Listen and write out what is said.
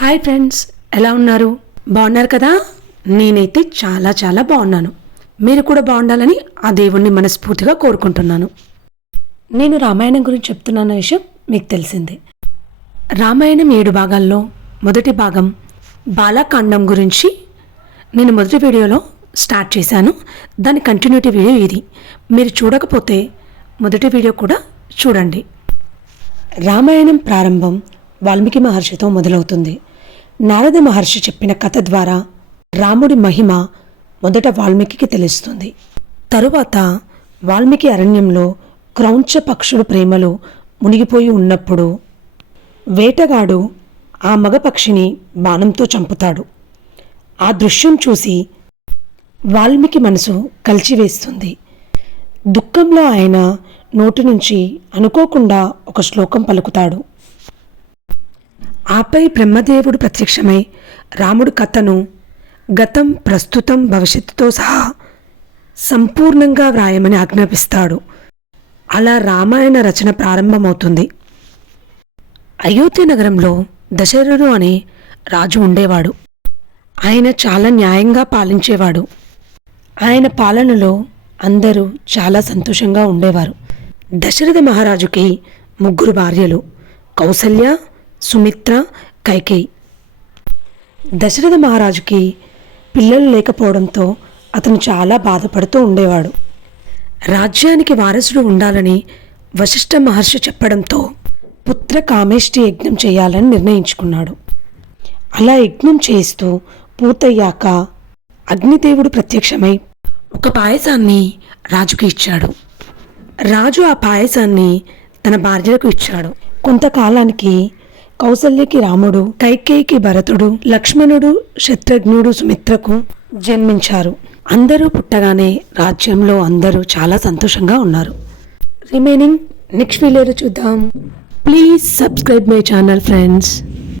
Hi friends, ఎలా ఉన్నారు? బాగున్నారు కదా? నేనైతే చాలా చాలా బాగున్నాను. మీరు కూడా బాగుండాలని ఆ దేవుణ్ణి మనస్ఫూర్తిగా కోరుకుంటున్నాను. నేను రామాయణం గురించి చెప్తున్న విషయం మీకు తెలిసిందే. రామాయణం 7 భాగాల్లో మొదటి భాగం బాలకాండం గురించి నేను మొదటి వీడియోలో స్టార్ట్ చేశాను. దాని కంటిన్యూటీ వీడియో ఇది. మీరు చూడకపోతే మొదటి వీడియో కూడా చూడండి. రామాయణం ప్రారంభం వాల్మీకి మహర్షితో మొదలవుతుంది. నారద మహర్షి చెప్పిన కథ ద్వారా రాముడి మహిమ మొదట వాల్మీకి తెలుస్తుంది. తరువాత వాల్మీకి అరణ్యంలో క్రౌంచ పక్షుడు ప్రేమలో మునిగిపోయి ఉన్నప్పుడు వేటగాడు ఆ మగ పక్షిని బాణంతో చంపుతాడు. ఆ దృశ్యం చూసి వాల్మీకి మనసు కలిచివేస్తుంది. దుఃఖంలో ఆయన నోటి నుంచి అనుకోకుండా ఒక శ్లోకం పలుకుతాడు. ఆపై బ్రహ్మదేవుడు ప్రత్యక్షమై రాముడి కథను గతం, ప్రస్తుతం, భవిష్యత్తుతో సహా సంపూర్ణంగా వ్రాయమని ఆజ్ఞాపిస్తాడు. అలా రామాయణ రచన ప్రారంభమవుతుంది. అయోధ్య నగరంలో దశరథుడు అనే రాజు ఉండేవాడు. ఆయన చాలా న్యాయంగా పాలించేవాడు. ఆయన పాలనలో అందరూ చాలా సంతోషంగా ఉండేవారు. దశరథ మహారాజుకి 3 భార్యలు, కౌసల్య, సుమిత్ర, కైకేయి. దశరథ మహారాజుకి పిల్లలు లేకపోవడంతో అతను చాలా బాధపడుతూ ఉండేవాడు. రాజ్యానికి వారసుడు ఉండాలని వశిష్ఠ మహర్షి చెప్పడంతో పుత్ర కామేష్టి యజ్ఞం చేయాలని నిర్ణయించుకున్నాడు. అలా యజ్ఞం చేస్తూ పూర్తయ్యాక అగ్నిదేవుడు ప్రత్యక్షమై ఒక పాయసాన్ని రాజుకి ఇచ్చాడు. రాజు ఆ పాయసాన్ని తన భార్యలకు ఇచ్చాడు. కొంతకాలానికి కౌసల్యకి రాముడు, కైకేయికి భరతుడు, లక్ష్మణుడు, శత్రుఘ్నుడు, సుమిత్రకు జన్మించారు. అందరూ పుట్టగానే రాజ్యంలో అందరూ చాలా సంతోషంగా ఉన్నారు. రిమైనింగ్ నెక్స్ట్ వీడియోలో చూద్దాం. Please subscribe my channel friends.